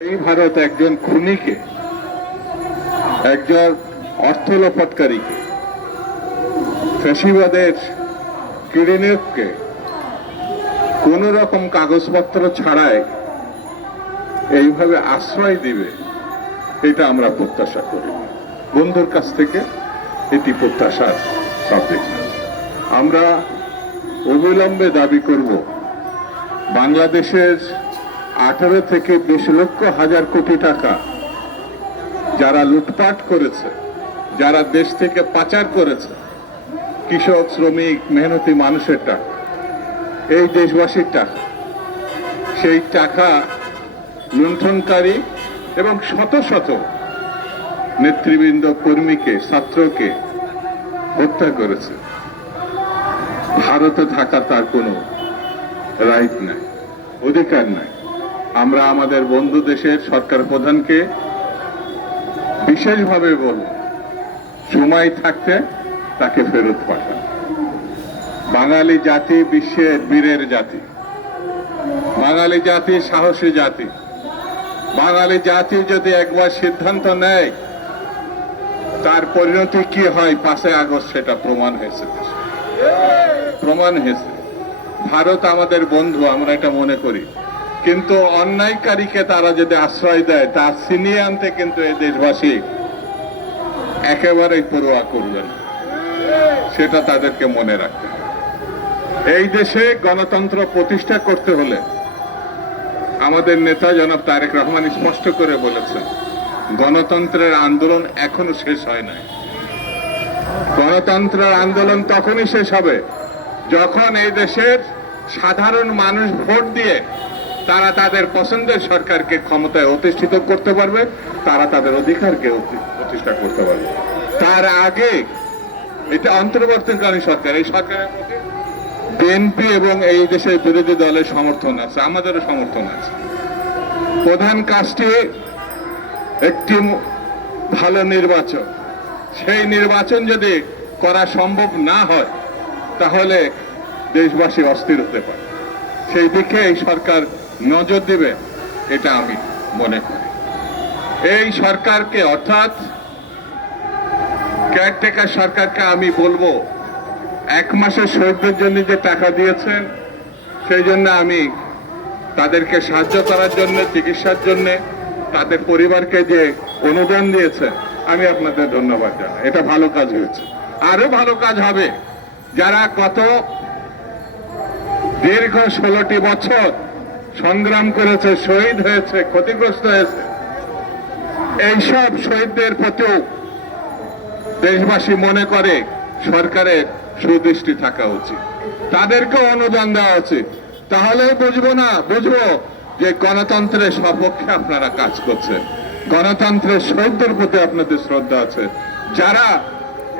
এই ভারত একজন খুনিকে, একজন অর্থ লোপাটকারীকে ফ্যাসিবাদের কিরিনেককে কোন রকম কাগজপত্র ছাড়াই এইভাবে আশ্রয় দিবে, এটা আমরা প্রত্যাশা করি। বন্ধুর কাছ থেকে এটি প্রত্যাশার সাবজেক্ট আমরা অবিলম্বে দাবি করব, বাংলাদেশের আঠারো থেকে বিশ লক্ষ হাজার কোটি টাকা যারা লুটপাট করেছে, যারা দেশ থেকে পাচার করেছে, কৃষক, শ্রমিক, মেহনতি মানুষের টাকা। এই দেশবাসীর টাকা। সেই টাকা লুণ্ঠনকারী এবং শত শত নেতৃবৃন্দ, কর্মীকে, ছাত্রকে হত্যা করেছে। ভারতে থাকা তার কোনো রাইট নাই, অধিকার নাই। আমরা আমাদের বন্ধু দেশের সরকার প্রধানকে বিশেষভাবে বলব সময় থাকতে তাকে ফেরত পাঠান। বাঙালি জাতি বিশ্বের বীরের জাতি। বাঙালি জাতি সাহসী জাতি। বাঙালি জাতি যদি একবার সিদ্ধান্ত নেয়, তার পরিণতি কি হয়? পাঁচই আগস্ট সেটা প্রমাণ হয়েছে প্রমাণ হয়েছে। ভারত আমাদের বন্ধু, আমরা এটা মনে করি। কিন্তু অন্যায়কারীকে তারা যদি আশ্রয় দেয়, তা ছিনিয়ে আনতে কিন্তু এই দেশবাসী একেবারেই পড়ুয়া করবে না। সেটা তাদেরকে মনে রাখতে এই দেশে গণতন্ত্র প্রতিষ্ঠা করতে হলে আমাদের নেতা জনাব তারেক রহমান স্পষ্ট করে বলেছেন, গণতন্ত্রের আন্দোলন এখনও শেষ হয় নাই। গণতন্ত্রের আন্দোলন তখনই শেষ হবে যখন এই দেশের সাধারণ মানুষ ভোট দিয়ে তারা তাদের পছন্দের সরকারকে ক্ষমতায় অধিষ্ঠিত করতে পারবে, তারা তাদের অধিকারকে প্রতিষ্ঠা করতে পারবে। তার আগে এটা অন্তর্বর্তীকালীন সরকার, এই সরকারের বিএনপি এবং এই দেশের বিরোধী দলের সমর্থন আছে, আমাদেরও সমর্থন আছে। প্রধান কাজটি একটি ভালো নির্বাচন। সেই নির্বাচন যদি করা সম্ভব না হয়, তাহলে দেশবাসী অস্থির হতে পারে। সেই দিকে এই সরকার নজর দেবে, এটা আমি মনে করি। এই সরকারকে, অর্থাৎ কেয়ারটেকার সরকারকে আমি বলব, এক মাসের শহীদদের জন্য যে টাকা দিয়েছেন, সেই জন্য আমি তাদেরকে সাহায্য করার জন্য, চিকিৎসার জন্য, তাদের পরিবারকে যে অনুদান দিয়েছে আমি আপনাদের ধন্যবাদ জানাই। এটা ভালো কাজ হয়েছে। আরও ভালো কাজ হবে, যারা গত দীর্ঘ ষোলোটি বছর সংগ্রাম করেছে, শহীদ হয়েছে, ক্ষতিগ্রস্ত হয়েছে। এইসব শহীদদের প্রতিও দেশবাসী মনে করে সরকারের সুদৃষ্টি থাকা উচিত। তাদেরকেও অনুদান দেওয়া উচিত। তাহলে বুঝব না, বুঝব যে গণতন্ত্রের সপক্ষে আপনারা কাজ করছেন। গণতন্ত্রের শহীদদের প্রতি আপনাদের শ্রদ্ধা আছে। যারা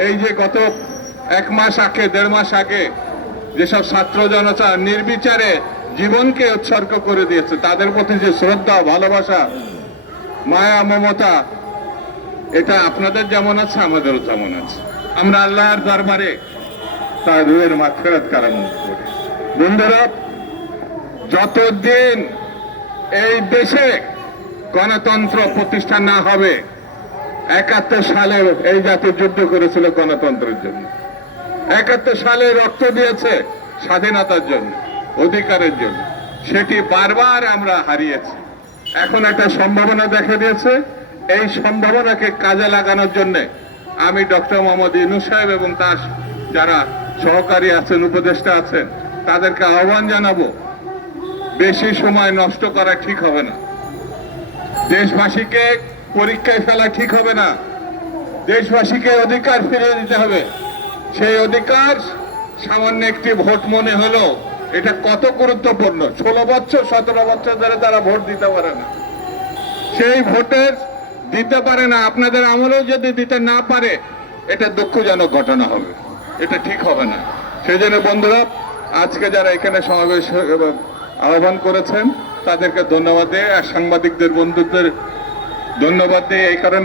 এই যে গত এক মাস আগে, দেড় মাস আগে যেসব ছাত্র জনতা নির্বিচারে জীবনকে উৎসর্গ করে দিয়েছে। তাদের প্রতি যে শ্রদ্ধা, ভালোবাসা, মায়া, মমতা, এটা আপনাদের যেমন আছে, আমাদেরও যেমন আছে। আমরা আল্লাহর দরবারে তার রুয়ের মাফেরত কারামত করি। বন্ধুরা, যতদিন এই দেশে গণতন্ত্র প্রতিষ্ঠা না হবে, একাত্তর সালে এই জাতি যুদ্ধ করেছিল গণতন্ত্রের জন্য। একাত্তর সালে রক্ত দিয়েছে স্বাধীনতার জন্য। অধিকারের জন্য। সেটি বারবার আমরা হারিয়েছি। এখন একটা সম্ভাবনা দেখা দিয়েছে। এই সম্ভাবনাকে কাজে লাগানোর জন্য আমি ডক্টর মোহাম্মদ ইনু সাহেব এবং তার যারা সহকারী আছেন, উপদেষ্টা আছেন, তাদেরকে আহ্বান জানাব, বেশি সময় নষ্ট করা ঠিক হবে না। দেশবাসীকে পরীক্ষায় ফেলা ঠিক হবে না। দেশবাসীকে অধিকার ফিরিয়ে দিতে হবে। সেই অধিকার সামান্য একটি ভোট মনে হলো এটা কত গুরুত্বপূর্ণ? ষোলো বছর, সতেরো বছর ধরে তারা ভোট দিতে পারে না। সেই ভোটের দিতে পারে না, আপনাদের আমলেও যদি দিতে না পারে, এটা দুঃখজনক ঘটনা হবে। এটা ঠিক হবে না। সেই জন্য বন্ধুরা, আজকে যারা এখানে সমাবেশ আহ্বান করেছেন, তাদেরকে ধন্যবাদ দিয়ে, আর সাংবাদিকদের, বন্ধুদের ধন্যবাদ দিয়ে এই কারণে